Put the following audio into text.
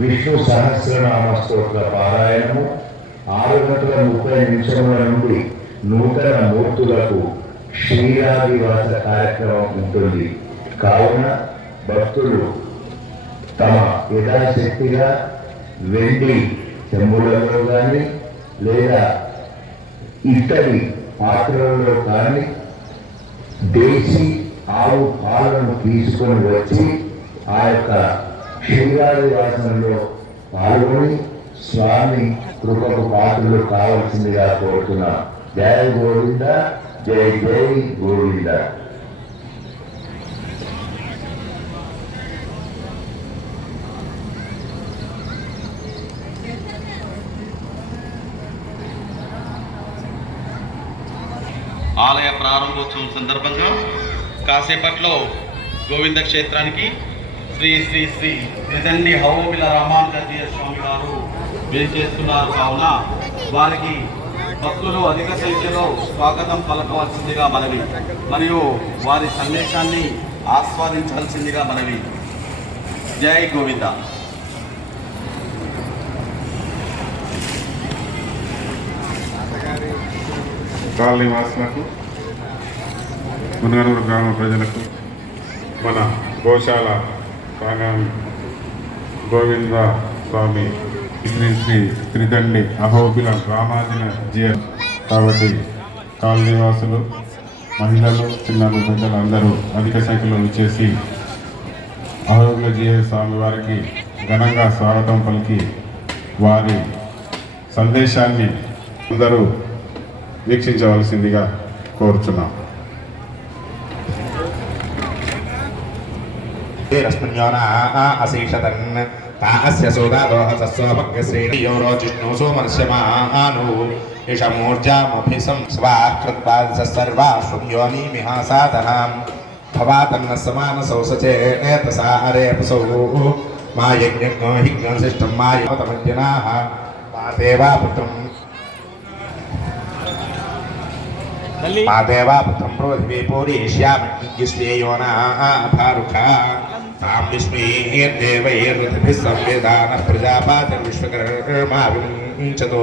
విష్ణు సహస్రనామ స్తోత్ర పారాయణము 6:30 నిమిషముల నుండి నూతన మూర్తులకు క్షీరాదివాస కార్యక్రమం ఉంటుంది. కావున భక్తులు తమ యథాశక్తిగా వెండి చెంబులలో కానీ లేదా ఇత్తడి పాత్రలలో కానీ దేశీ ఆవు పాలను తీసుకొని వచ్చి ఆ యొక్క క్షీరాదివాసంలో పాల్గొని స్వామి కృపకు పాత్రలు కావాల్సిందిగా కోరుతున్నాం. జయ గోవింద, జై జై గోవింద. ఆలయ ప్రారంభోత్సవం సందర్భంగా కాసేపట్లో గోవింద క్షేత్రానికి శ్రీ శ్రీ శ్రీ త్రిదండి హౌమిల రామానుజాచార్య స్వామి గారు వేచేస్తున్నారు. కావున వారికి భక్తులు అధిక సంఖ్యలో స్వాగతం పలకవలసిందిగా మనవి మరియు వారి సందేశాన్ని ఆస్వాదించాల్సిందిగా మనవి. జై గోవింద. నివాసులకు, మునగనూరు గ్రామ ప్రజలకు, మన గోశాల ప్రాంగణం గోవింద స్వామి శ్రీ శ్రీ త్రిదండి అహోబిల రామానుజాచార్య కాబట్టి నివాసులు, మహిళలు, చిన్నలు, పెద్దలు అందరూ అధిక సంఖ్యలో వచ్చేసి అహోబిల స్వామి వారికి ఘనంగా స్వాగతం పలికి వారి సందేశాన్ని అందరూ వీక్షించవలసిందిగా కోరుచున్నాం. మాదేవాపుత్రం ప్రోధివే పూరేష్యామజ్ఞేయోనా భారుఖా తాం విస్మేర్దేవైర్రథభిः సంవేదానః ప్రజాపాతిర్విశ్వకర్మా విముంచతో